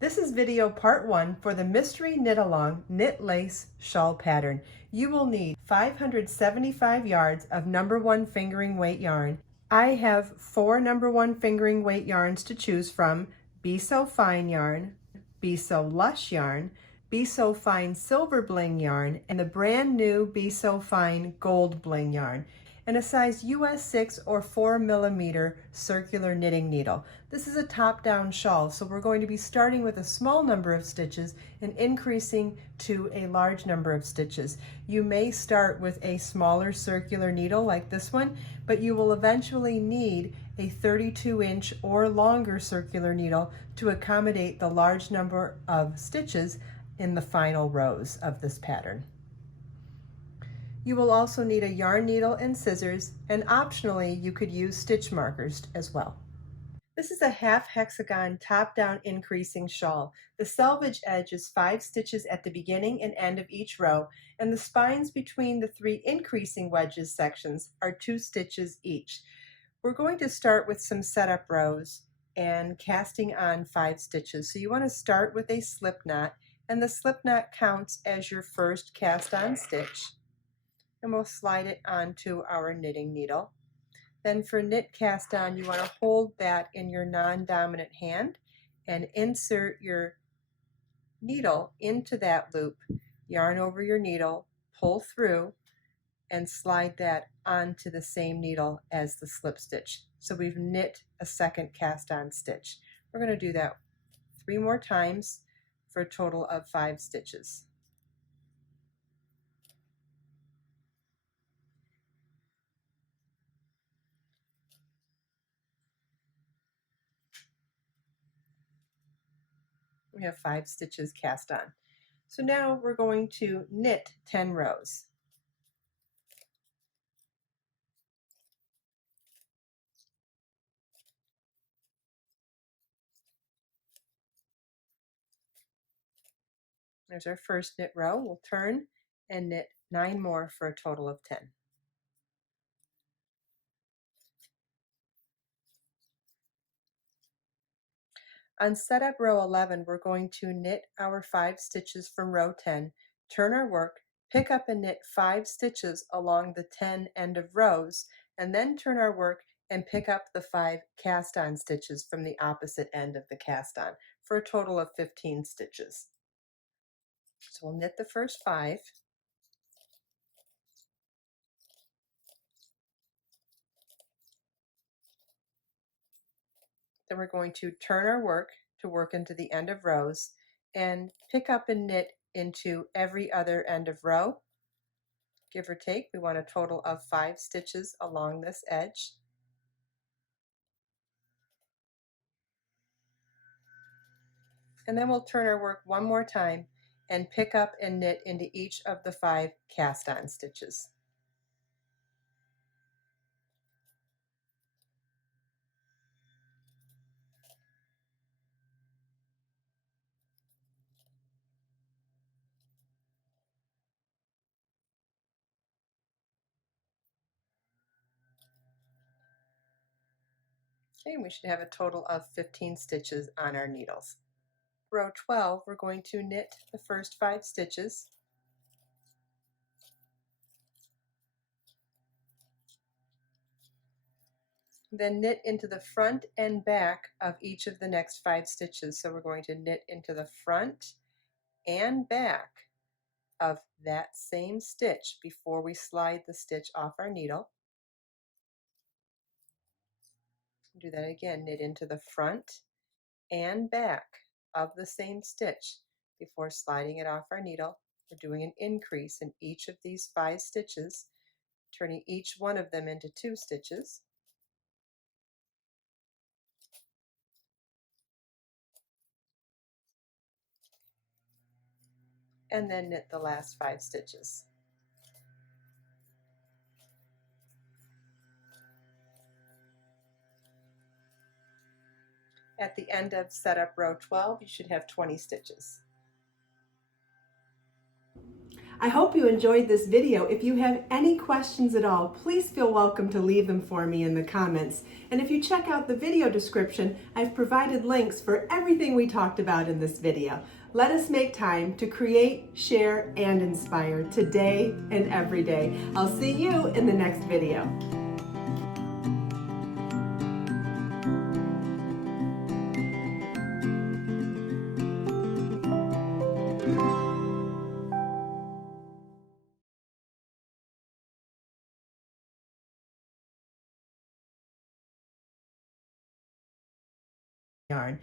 This is video part 1 for the Mystery Knit Along Knit Lace Shawl pattern. You will need 575 yards of number 1 fingering weight yarn. I have 4 number 1 fingering weight yarns to choose from: Be So Fine yarn, Be So Lush yarn, Be So Fine Silver Bling yarn, and the brand new Be So Fine Gold Bling yarn, and a size US 6 or 4 millimeter circular knitting needle. This is a top-down shawl, so we're going to be starting with a small number of stitches and increasing to a large number of stitches. You may start with a smaller circular needle like this one, but you will eventually need a 32-inch or longer circular needle to accommodate the large number of stitches in the final rows of this pattern. You will also need a yarn needle and scissors, and optionally you could use stitch markers as well. This is a half hexagon top-down increasing shawl. The selvage edge is 5 stitches at the beginning and end of each row, and the spines between the 3 increasing wedges sections are 2 stitches each. We're going to start with some setup rows and casting on 5 stitches. So you want to start with a slip knot, and the slip knot counts as your first cast on stitch. And we'll slide it onto our knitting needle. Then for knit cast on, you want to hold that in your non-dominant hand and insert your needle into that loop, yarn over your needle, pull through, and slide that onto the same needle as the slip stitch. So we've knit a second cast on stitch. We're going to do that 3 more times for a total of 5 stitches. We have 5 stitches cast on. So now we're going to knit 10 rows. There's our first knit row. We'll turn and knit 9 more for a total of 10. On setup row 11, we're going to knit our 5 stitches from row 10, turn our work, pick up and knit 5 stitches along the 10 end of rows, and then turn our work and pick up the 5 cast on stitches from the opposite end of the cast on for a total of 15 stitches. So we'll knit the first 5. Then we're going to turn our work to work into the end of rows and pick up and knit into every other end of row. Give or take, we want a total of 5 stitches along this edge. And then we'll turn our work one more time and pick up and knit into each of the 5 cast on stitches. Okay, we should have a total of 15 stitches on our needles. Row 12, we're going to knit the first 5 stitches. Then knit into the front and back of each of the next 5 stitches. So we're going to knit into the front and back of that same stitch before we slide the stitch off our needle. Do that again, knit into the front and back of the same stitch before sliding it off our needle. We're doing an increase in each of these 5 stitches, turning each one of them into 2 stitches. And then knit the last 5 stitches. At the end of setup row 12, you should have 20 stitches. I hope you enjoyed this video. If you have any questions at all, please feel welcome to leave them for me in the comments. And if you check out the video description, I've provided links for everything we talked about in this video. Let us make time to create, share, and inspire today and every day. I'll see you in the next video. Yarn.